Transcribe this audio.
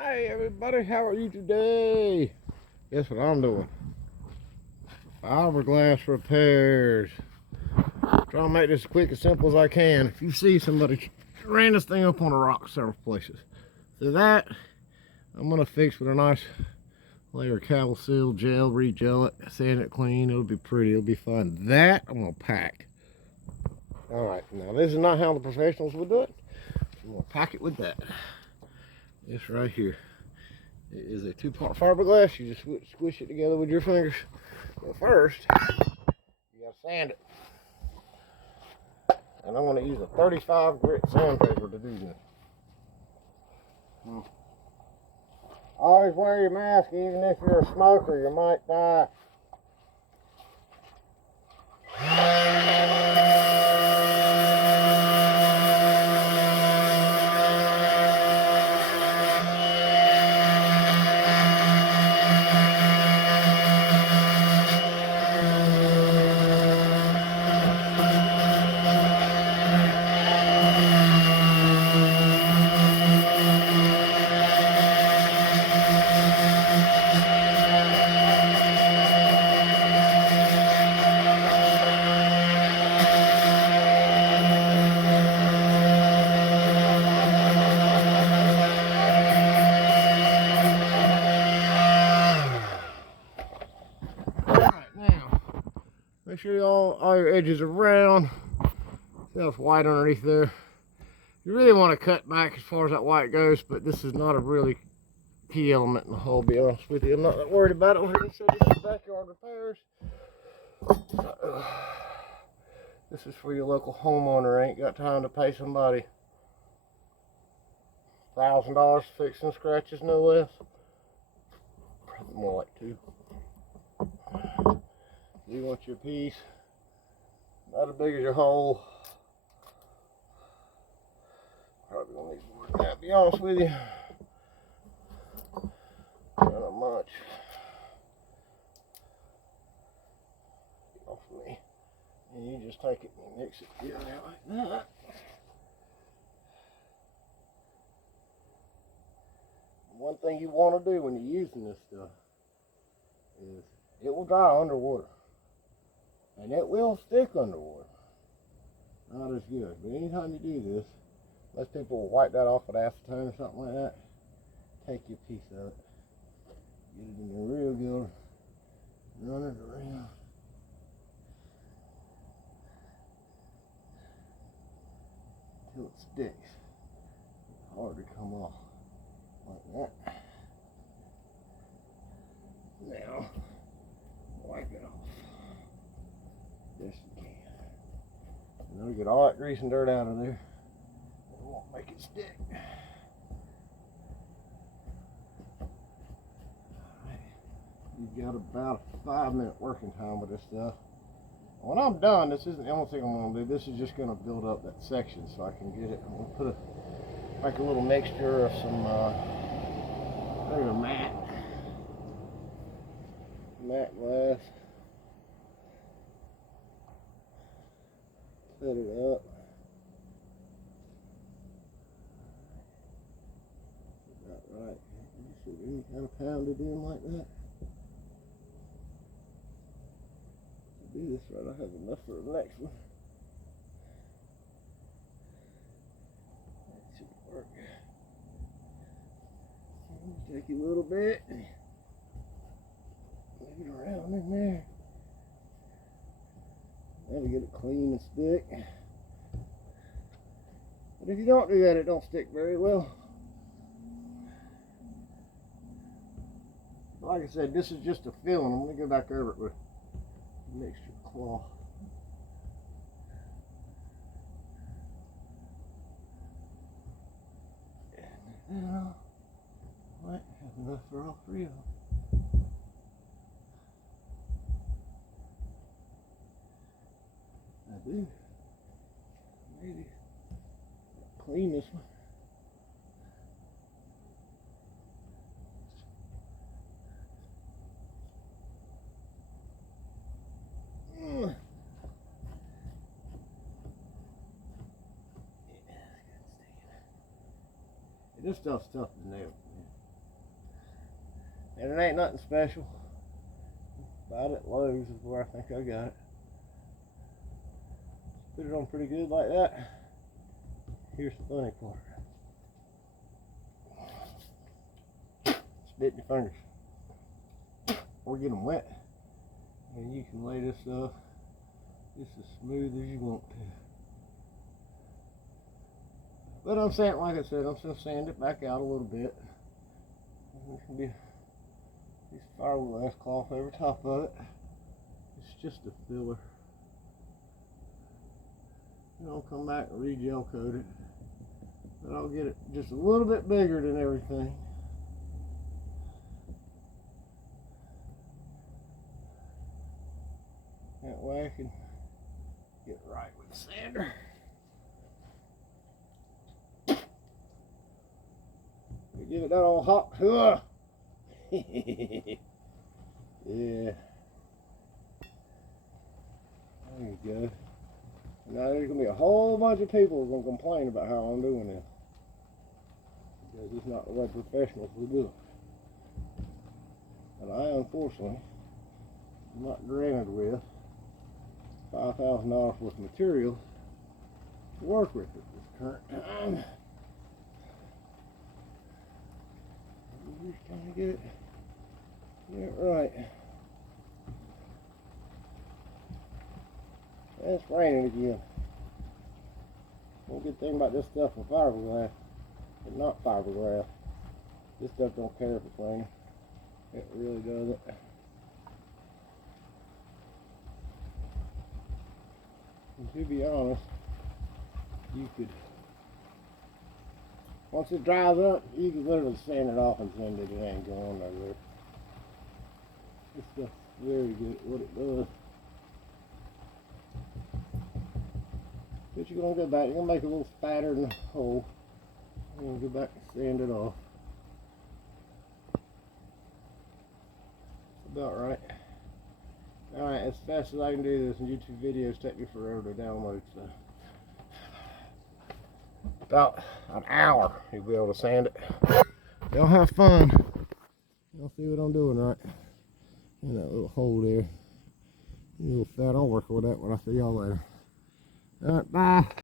Hey everybody, how are you today? Guess what I'm doing? Fiberglass repairs. Try to make this as quick and simple as I can. If you see somebody ran this thing up on a rock several places. So that I'm gonna fix with a nice layer of cable seal gel, re-gel it, sand it clean, it'll be pretty, it'll be fun. That I'm gonna pack. Alright, now this is not how the professionals would do it. I'm gonna pack it with that. This right here. It is a 2-part fiberglass. You just squish it together with your fingers. But first, you gotta sand it. And I'm gonna use a 35 grit sandpaper to do this. Always wear your mask, even if you're a smoker, you might die. Make sure all your edges are round. See how it's white underneath there. You really want to cut back as far as that white goes, but this is not a really key element in the whole, be honest with you. I'm not that worried about it. Like I said, this is backyard repairs. This is for your local homeowner. Ain't got time to pay somebody $1,000 to fix some scratches, no less. Probably more like $2. You want your piece not as big as your hole. Probably gonna need more than that, to be honest with you. Not much. Get off of me. And you just take it and mix it together like that. One thing you want to do when you're using this stuff is it will dry underwater. And it will stick underwater. Not as good. But anytime you do this, most people will wipe that off with acetone or something like that. Take your piece of it. Get it in there real good. Run it around. Until it sticks. It's hard to come off. Like that. Now, wipe it off. Yes, you can. And then get all that grease and dirt out of there. It won't make it stick. Alright. You've got about a 5-minute working time with this stuff. When I'm done, this isn't the only thing I'm going to do. This is just going to build up that section so I can get it. I'm going to make a little mixture of some regular matte glass. Set it up. About right. You should really kind of pound it in like that. To do this right, I have enough for the next one. That should work. Take a little bit. Move it around in there. That'll get it clean and stick. But if you don't do that, it don't stick very well. Like I said, this is just a filling. I'm going to go back over it with a mixture of cloth. And now, I might have enough for all 3 of them. I do. Maybe clean this one. This stuff's tough to nail. And it ain't nothing special. About at Lowe's is where I think I got it. Put it on pretty good like that. Here's the funny part. Spit your fingers. Or get them wet. And you can lay this stuff just as smooth as you want to. But I'm saying, like I said, I'm still sand it back out a little bit. There can be this fiberglass cloth over top of it. It's just a filler. And I'll come back and re-gel coat it. But I'll get it just a little bit bigger than everything. That way I can get right with the sander. Give it that old hot. Yeah. There you go. Now there's going to be a whole bunch of people who are going to complain about how I'm doing this. Because it's not the way professionals would do it. But I, unfortunately, am not granted with $5,000 worth of material to work with at this current time. We're just trying to get it right. And it's raining again. One good thing about this stuff with fiberglass, but not fiberglass, this stuff don't care if it's raining. It really doesn't. And to be honest, you could, once it dries up, you can literally sand it off and sand it. It ain't going nowhere. This stuff's very good at what it does. But you're going to go back, you're going to make a little spatter in the hole. You're going to go back and sand it off. That's about right. Alright, as fast as I can do this, and YouTube videos take me forever to download, so about an hour you'll be able to sand it. Y'all have fun. Y'all see what I'm doing, right? In that little hole there. You little fat, I'll work with that when I see y'all later. Alright, bye.